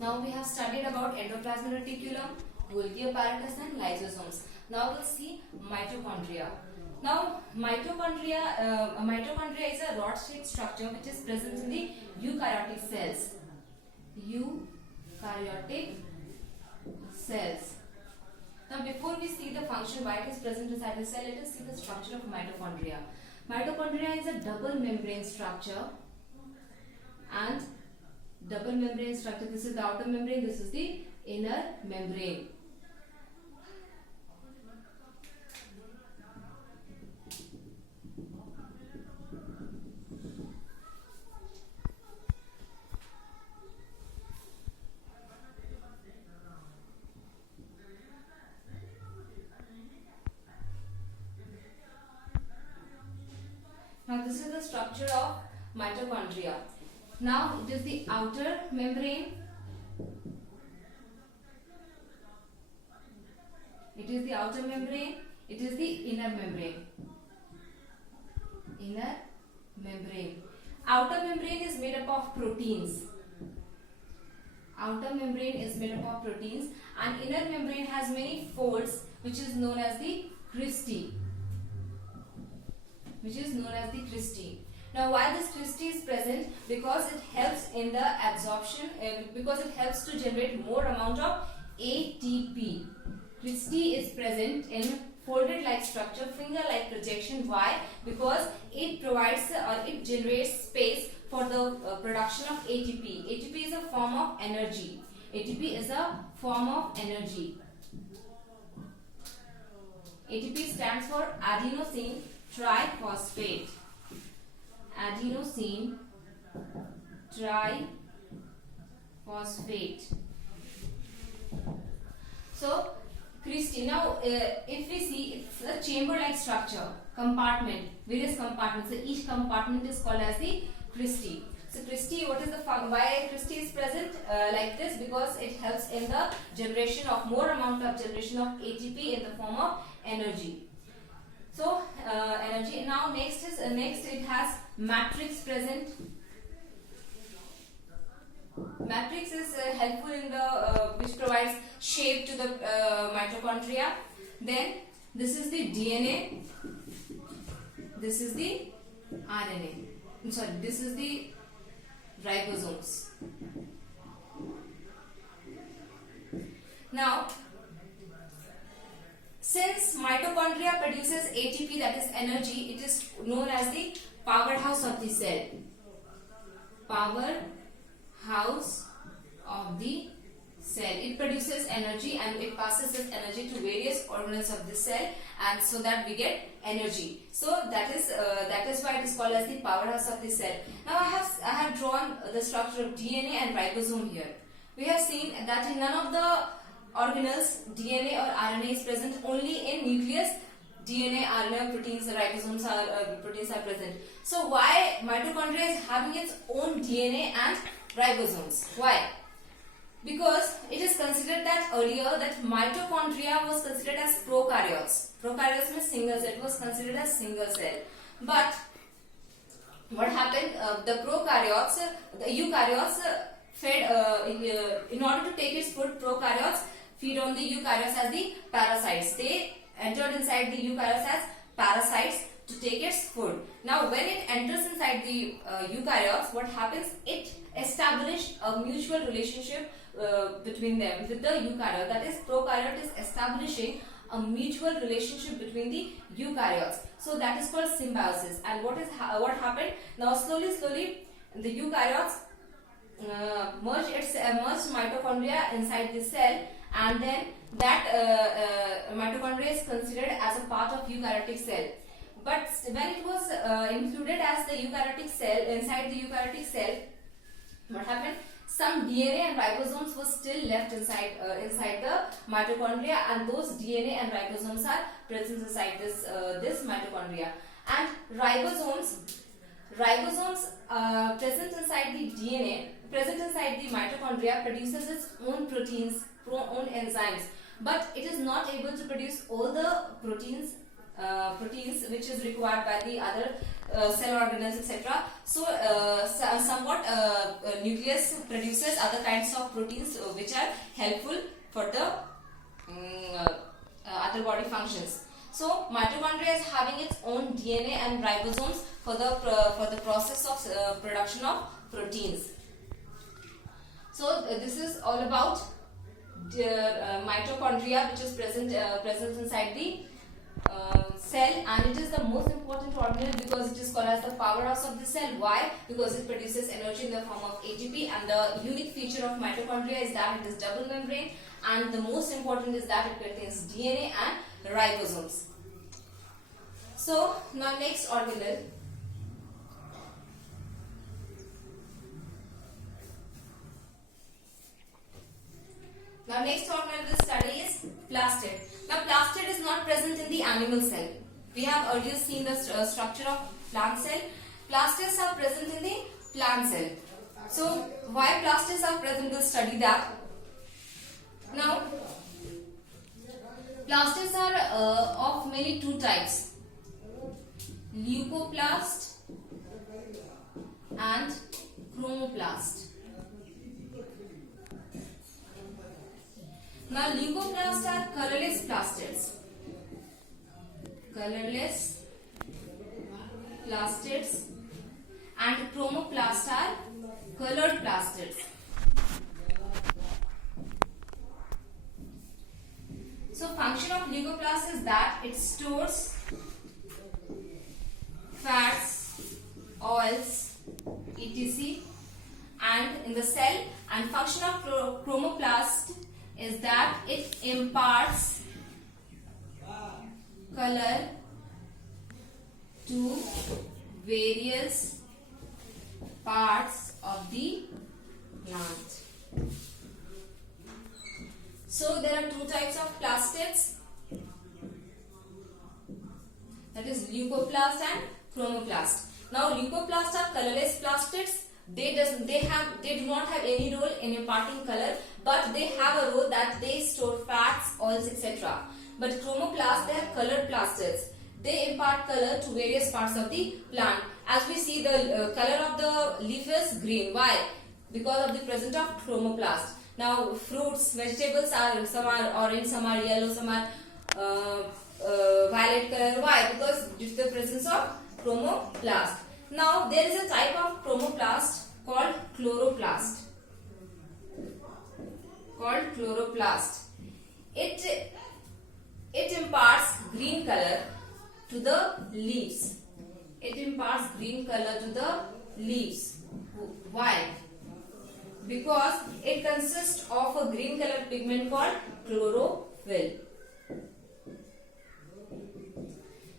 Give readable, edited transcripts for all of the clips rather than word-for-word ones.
Now we have studied about endoplasmic reticulum, Golgi apparatus and lysosomes. Now we'll see mitochondria. Now mitochondria is a rod-shaped structure which is present in the eukaryotic cells. Eukaryotic cells. Now before we see the function why it is present inside the cell, let us see the structure of mitochondria. Mitochondria is a double membrane structure and double membrane structure. This is the outer membrane, this is the inner membrane. Now this is the structure of mitochondria. Now it is the outer membrane. It is the outer membrane. It is the inner membrane. Inner membrane. Outer membrane is made up of proteins. Outer membrane is made up of proteins and inner membrane has many folds which is known as the cristae. Now why this cristae is present? Because it helps in the absorption, because it helps to generate more amount of ATP. Cristae is present in folded like structure, finger like projection. Why? Because it provides or it generates space for the production of ATP. ATP is a form of energy. ATP is a form of energy. ATP stands for adenosine triphosphate. Adenosine triphosphate. So cristae. Now if we see, it's a chamber-like structure, compartment, various compartments. So each compartment is called as the cristae. So cristae, what is the why cristae is present like this? Because it helps in the generation of more amount of generation of ATP in the form of energy. So energy. Now next it has matrix present. Matrix is helpful in the which provides shape to the mitochondria. Then this is the DNA. This is the RNA. This is the ribosomes. Now, since mitochondria produces ATP, that is energy, it is known as the powerhouse of the cell. Powerhouse of the cell. It produces energy and it passes this energy to various organelles of the cell, and so that we get energy. So that is why it is called as the powerhouse of the cell. Now I have drawn the structure of DNA and ribosome here. We have seen that in none of the organelles DNA or RNA is present. Only in nucleus DNA, RNA, proteins, ribosomes proteins are present. So why mitochondria is having its own DNA and ribosomes? Why? Because it is considered that earlier that mitochondria was considered as prokaryotes. Prokaryotes means single cell. It was considered as single cell. But what happened? The prokaryotes, the eukaryotes fed in order to take its food. Prokaryotes feed on the eukaryotes as the parasites. They entered inside the eukaryotes as parasites to take its food. Now when it enters inside the eukaryotes, what happens? It established a mutual relationship between them with the eukaryote. That is, prokaryote is establishing a mutual relationship between the eukaryotes. So that is called symbiosis. And what happened? Now slowly the eukaryotes merged mitochondria inside the cell, and then that mitochondria is considered as a part of eukaryotic cell. But when it was included as the eukaryotic cell, inside the eukaryotic cell, what happened? Some DNA and ribosomes were still left inside the mitochondria, and those DNA and ribosomes are present inside this mitochondria. And ribosomes present inside the DNA, present inside the mitochondria, produces its own proteins, own enzymes, but it is not able to produce all the proteins proteins which is required by the other cell organelles, etc. So somewhat nucleus produces other kinds of proteins which are helpful for the other body functions. So mitochondria is having its own DNA and ribosomes for the process of production of proteins. So this is all about the mitochondria, which is present inside the cell, and it is the most important organelle because it is called as the powerhouse of the cell. Why? Because it produces energy in the form of ATP, and the unique feature of mitochondria is that it is double membrane, and the most important is that it contains DNA and ribosomes. So now next organelle. Now next organelle we'll study is plastid. Now plastid is not present in the animal cell. We have earlier seen the structure of plant cell. Plastids are present in the plant cell. So why plastids are present, we'll study that. Now plastids are of mainly two types: leucoplast and chromoplast. Now leucoplasts are colorless plastids. Colorless plastids, and chromoplasts are colored plastids. So function of leucoplast is that it stores fats, oils, etc. and in the cell, and function of chromoplast is that it imparts color to various parts of the plant. So there are two types of plastids, that is leucoplast and chromoplast. Now leucoplasts are colorless plastids. They do not have any role in imparting color, but they have a role that they store fats, oils, etc. But chromoplasts, they are colored plastids. They impart color to various parts of the plant. As we see, the color of the leaf is green. Why? Because of the presence of chromoplast. Now fruits, vegetables are, some are orange, some are yellow, some are violet color. Why? Because due to the presence of chromoplast. Now there is a type of chromoplast called chloroplast. It imparts green color to the leaves. Why? Because it consists of a green colored pigment called chlorophyll.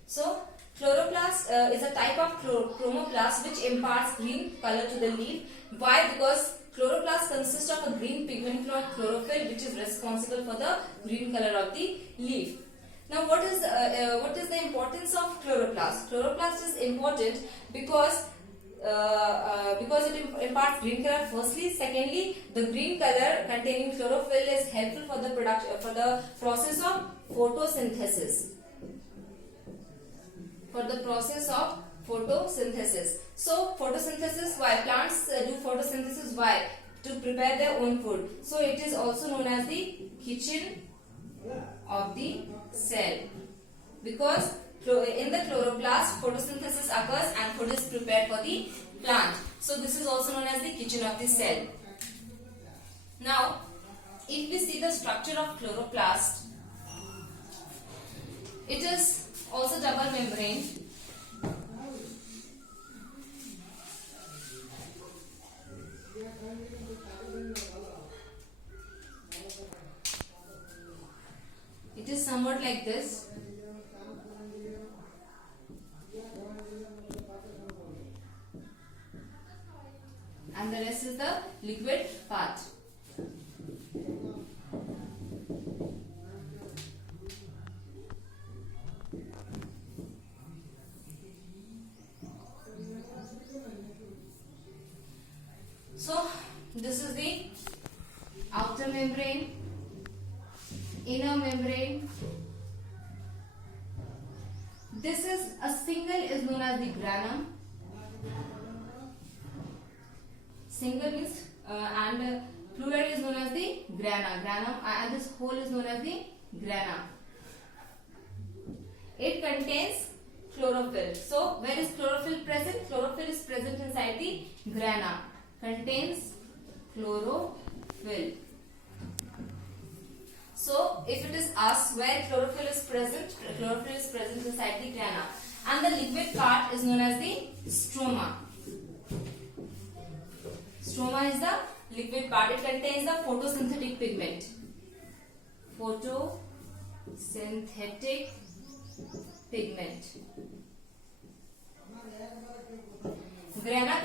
So chloroplast is a type of chromoplast which imparts green color to the leaf. Why? Because chloroplast consists of a green pigment called chlorophyll, which is responsible for the green color of the leaf. Now what is the importance of chloroplast? Chloroplast is important because it imparts green color firstly. Secondly, the green color containing chlorophyll is helpful for the process of photosynthesis. So photosynthesis, why? Plants do photosynthesis, why? To prepare their own food. So it is also known as the kitchen of the cell, because in the chloroplast photosynthesis occurs and food is prepared for the plant. So this is also known as the kitchen of the cell. Now if we see the structure of chloroplast, it is also double membrane. It is somewhat like this. And the rest is the liquid part. So this is the outer membrane, inner membrane, this is a single is known as the grana. Single means and plural is known as the grana. Grana and this whole is known as the grana. It contains chlorophyll. So where is chlorophyll present? Chlorophyll is present inside the grana. Contains chlorophyll. So if it is asked where chlorophyll is present inside the grana. And the liquid part is known as the stroma. Stroma is the liquid part. It contains the photosynthetic pigment. Photosynthetic pigment. Grana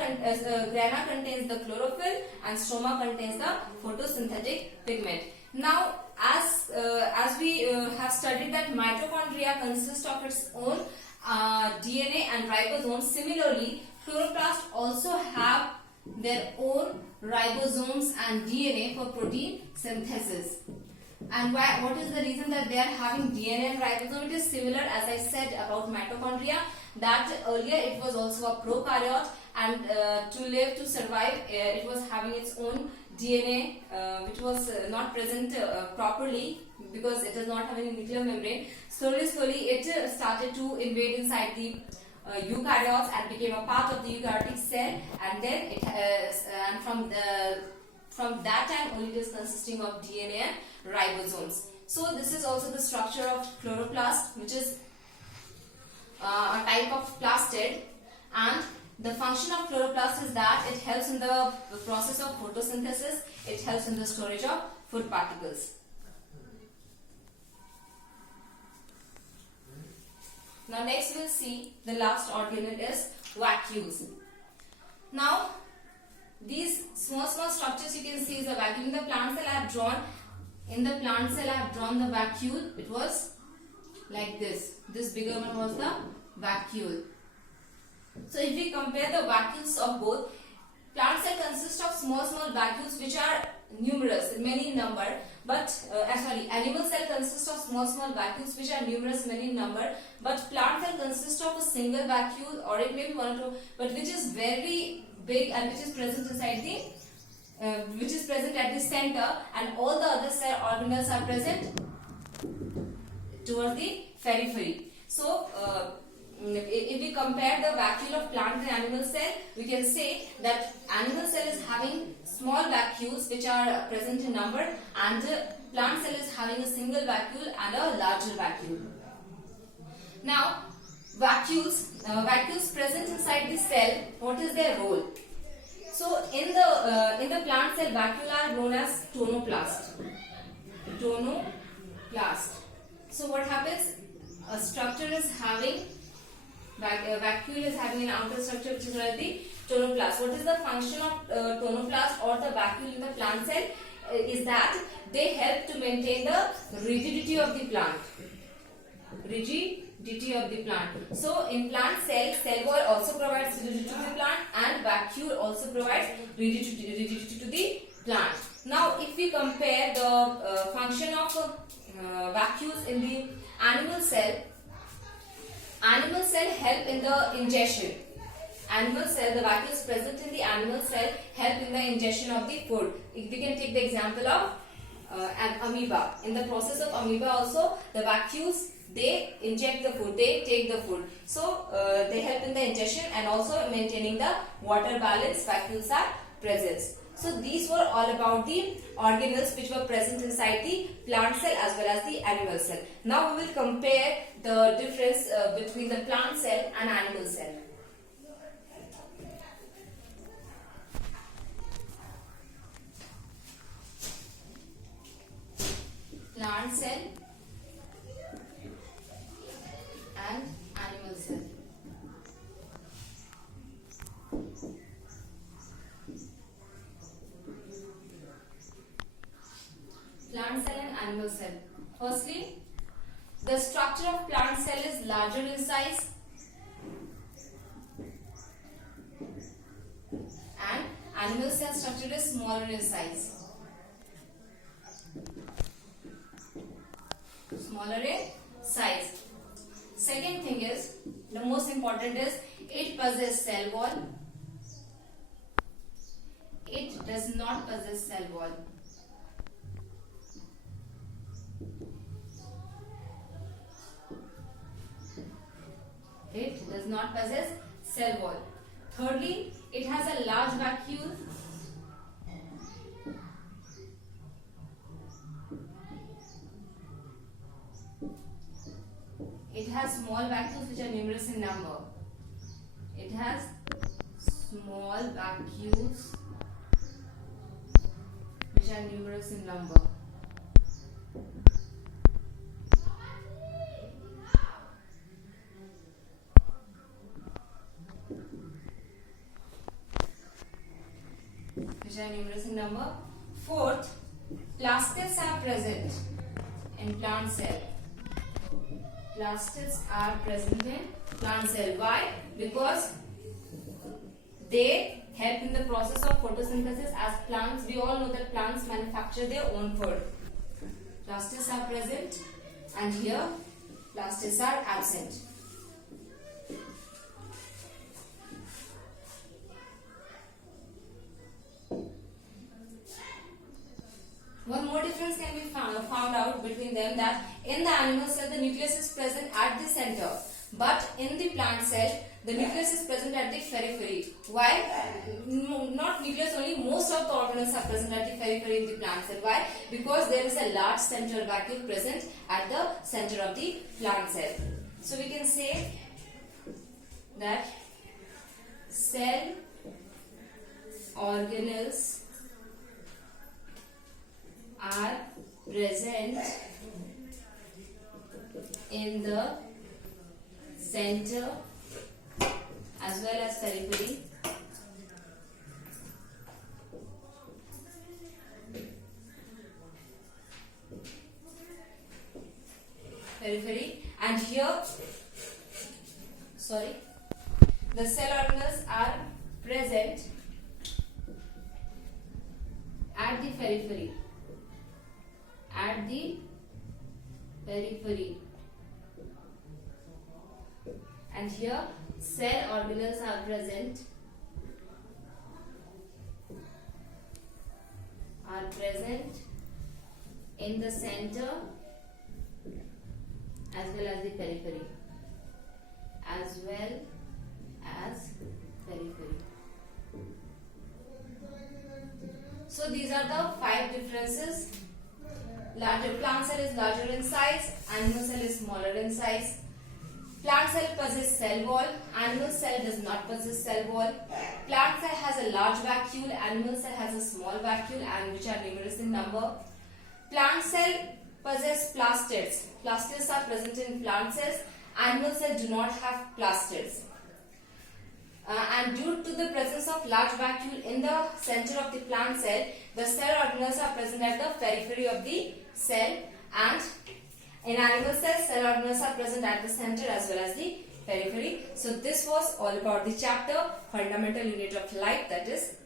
contains the chlorophyll and stroma contains the photosynthetic pigment. Now, as we have studied that mitochondria consists of its own DNA and ribosomes. Similarly, chloroplasts also have their own ribosomes and DNA for protein synthesis. And what is the reason that they are having DNA and ribosome? It is similar, as I said about mitochondria, that earlier it was also a prokaryote, and to survive, it was having its own DNA, which was not present properly because it does not have any nuclear membrane. Slowly it started to invade inside the eukaryotes and became a part of the eukaryotic cell, and then it and from that time only it is consisting of DNA and ribosomes. So this is also the structure of chloroplast, which is a type of plastid, and the function of chloroplast is that it helps in the process of photosynthesis. It helps in the storage of food particles. Now next we will see the last organelle is vacuoles. Now these small structures you can see is a vacuole. In the plant cell I have drawn. In the plant cell I have drawn the vacuole. It was like this. This bigger one was the vacuole. So if we compare the vacuoles of both, plant cell consists of small vacuoles which are numerous, many in number, but animal cell consists of small vacuoles which are numerous, many in number, but plant cell consists of a single vacuole, or it may be one or two, but which is very big and which is present inside the which is present at the center, and all the other cell organelles are present towards the periphery. So if we compare the vacuole of plant and animal cell, we can say that animal cell is having small vacuoles which are present in number, and plant cell is having a single vacuole and a larger vacuole. Now vacuoles present inside the cell, what is their role? So in the plant cell, vacuole are known as tonoplast. So what happens? A structure is having vacuole is having an outer structure which is known as the tonoplast. What is the function of tonoplast or the vacuole in the plant cell? Is that they help to maintain the rigidity of the plant. So in plant cell wall also provides rigidity to the plant, and vacuole also provides rigidity to the plant. Now if we compare the function of vacuoles in the animal cell help in the ingestion. The vacuoles present in the animal cell help in the ingestion of the food. If we can take the example of an amoeba. In the process of amoeba also, the vacuoles, they inject the food, they take the food. So they help in the ingestion and also maintaining the water balance. Vacuoles are present. So these were all about the organelles which were present inside the plant cell as well as the animal cell. Now we will compare the difference between the plant cell and animal cell. Plant cell and animal cell. Plant cell and animal cell. Firstly, the structure of plant cell is larger in size and animal cell structure is smaller in size. Second thing is, possess cell wall. It does not possess cell wall. It does not possess cell wall. Thirdly, it has a large vacuole. It has small vacuoles which are numerous in number. It has small vacuoles which are numerous in number. Which are numerous in number. Fourth, plastids are present in plant cell. Plastids are present in plant cell. Why? Because they help in the process of photosynthesis. As plants, we all know that plants manufacture their own food. Plastids are present, and here plastids are absent. One more difference can be found out between them, that in the animal cell the nucleus is present at the center, but in the plant cell the nucleus is present at the periphery. Why? Not nucleus only, most of the organelles are present at the periphery in the plant cell. Why? Because there is a large central vacuole present at the center of the plant cell. So we can say that cell organelles are present in the center as well as periphery. And here, the cell organelles are present at the periphery. And here cell organelles are present in the center as well as the periphery. So these are the 5 differences. Larger plant cell is larger in size, animal cell is smaller in size. Plant cell possesses cell wall, animal cell does not possess cell wall. Plant cell has a large vacuole, animal cell has a small vacuole, and which are numerous in number. Plant cell possess plastids. Plastids are present in plant cells. Animal cells do not have plastids. And due to the presence of large vacuole in the center of the plant cell, the cell organelles are present at the periphery of the cell, and in animal cells, cell organelles are present at the center as well as the periphery. So this was all about the chapter Fundamental Unit of Life, that is